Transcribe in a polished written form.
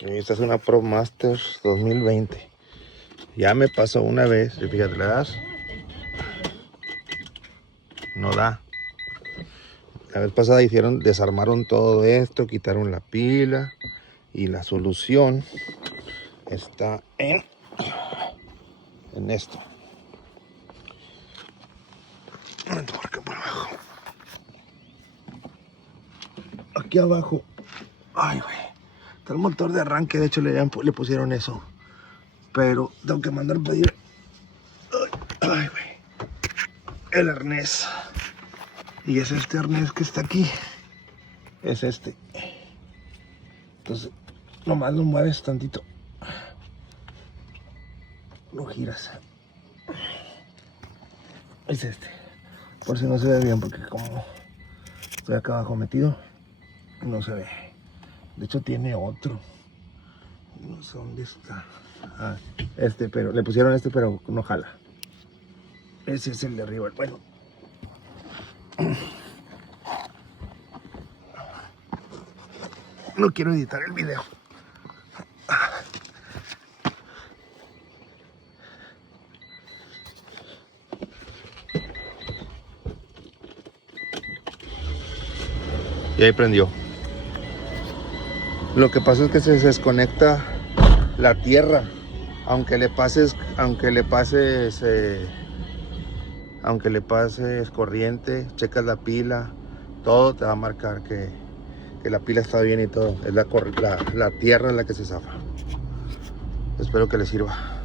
Esta es una Pro Masters 2020. Ya me pasó una vez. Y fíjate, le das. No da. La vez pasada desarmaron todo esto, quitaron la pila. Y la solución está en esto. Por abajo. Aquí abajo. Ay, güey. Está el motor de arranque. De hecho, le pusieron eso. Pero tengo que mandar a pedir. Ay, güey. El arnés. Y es este arnés que está aquí. Es este. Entonces, nomás lo mueves tantito. Lo giras. Es este. Por si no se ve bien, porque como estoy acá abajo metido, no se ve. De hecho, tiene otro. No sé dónde está. Ah, pero le pusieron este, pero no jala. Ese es el de arriba. Bueno. No quiero editar el video. Y ahí prendió. Lo que pasa es que se desconecta la tierra. Aunque le pases corriente, checas la pila, todo te va a marcar que la pila está bien y todo. Es la tierra la que se zafa. Espero que les sirva.